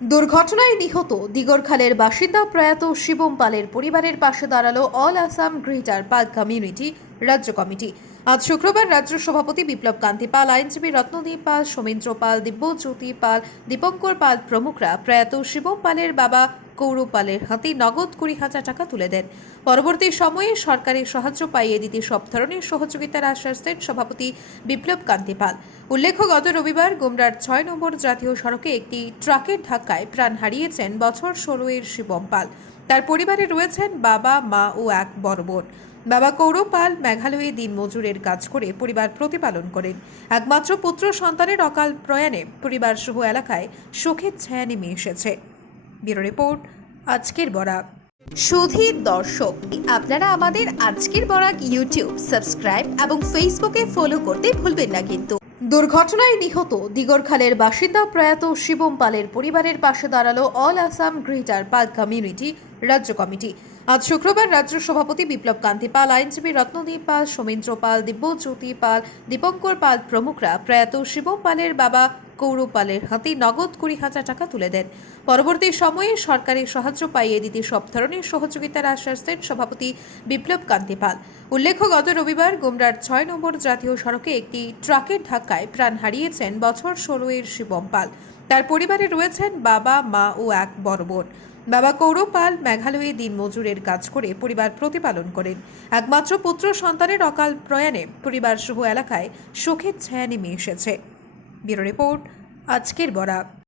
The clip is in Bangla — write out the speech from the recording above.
দুর্ঘটনায় নিহত দিগরখালের বাসিন্দা প্রয়াত শিবম পালের পরিবারের পাশে দাঁড়াল all Assam greater Pal community রাজ্য কমিটি। আজ শুক্রবার রাজ্য সভাপতি বিপ্লব কান্তি পাল, আইনজীবী রত্নদীপ পাল, সৌমেন্দ্র পাল, দিব্যজ্যোতি পাল, দীপঙ্কর পাল প্রমুখরা প্রয়াত শিবম পালের বাবা কৌরব পালের হাতে নগদ কুড়ি হাজার টাকা তুলে দেন। পরবর্তী সময়ে সরকারের সাহায্য পাইয়ে দিতে সব ধরনের সহযোগিতার আশ্বাস দেন সভাপতি বিপ্লব কান্তি পাল। উল্লেখ্য, গত রবিবার গুমরার ছয় নম্বর জাতীয় সড়কে একটি ট্রাকের ধাক্কায় প্রাণ হারিয়েছেন বছর ষোলোয়ের শিবম পাল। তার পরিবারে রয়েছেন বাবা, মা ও এক বড় বোন। বাবা কৌরব পাল মেঘালয়ে দিনমজুরের কাজ করে পরিবার প্রতিপালন করেন। একমাত্র পুত্র সন্তানের অকাল প্রয়াণে পরিবার সহ এলাকায় শোকের ছায়া নেমে এসেছে। ব্যুরো রিপোর্ট, আজকের বরাক। সুধীর দর্শক, আপনারা আমাদের আজকের বরাক ইউটিউব, সাবস্ক্রাইব এবং ফেসবুকে ফলো করতে ভুলবেন না কিন্তু। দুর্ঘটনায় নিহত দিগরখালের বাসিন্দা প্রয়াত শিবম পালের পরিবারের পাশে দাঁড়াল all Assam greater Pal community রাজ্য কমিটি। আজ শুক্রবার রাজ্য সভাপতি বিপ্লব কান্তি পাল, আইনজীবী রত্নদীপ পাল, সৌমেন্দ্র পাল, দিব্যজ্যোতি পাল, দীপঙ্কর পাল প্রমুখরা প্রয়াত শিবম পালের বাবা কৌরব পালের হাতে নগদ কুড়ি হাজার টাকা তুলে দেন। পরবর্তী সময়ে সরকারের সাহায্য পাইয়ে দিতে সব ধরনের সহযোগিতার আশ্বাস দেন সভাপতি বিপ্লব কান্তি পাল। উল্লেখ্য, গত রবিবার গুমরার ছয় নম্বর জাতীয় সড়কে একটি ট্রাকের ধাক্কায় প্রাণ হারিয়েছেন বছর ষোলোয়ের শিবম পাল। তার পরিবারে রয়েছেন বাবা, মা ও এক বড় বোন। বাবা কৌরব পাল মেঘালয়ে দিনমজুরের কাজ করে পরিবার প্রতিপালন করেন। একমাত্র পুত্র সন্তানের অকাল প্রয়াণে পরিবার সহ এলাকায় শোকের ছায়া নেমে এসেছে। ব্যুরো রিপোর্ট আজকের বরাক।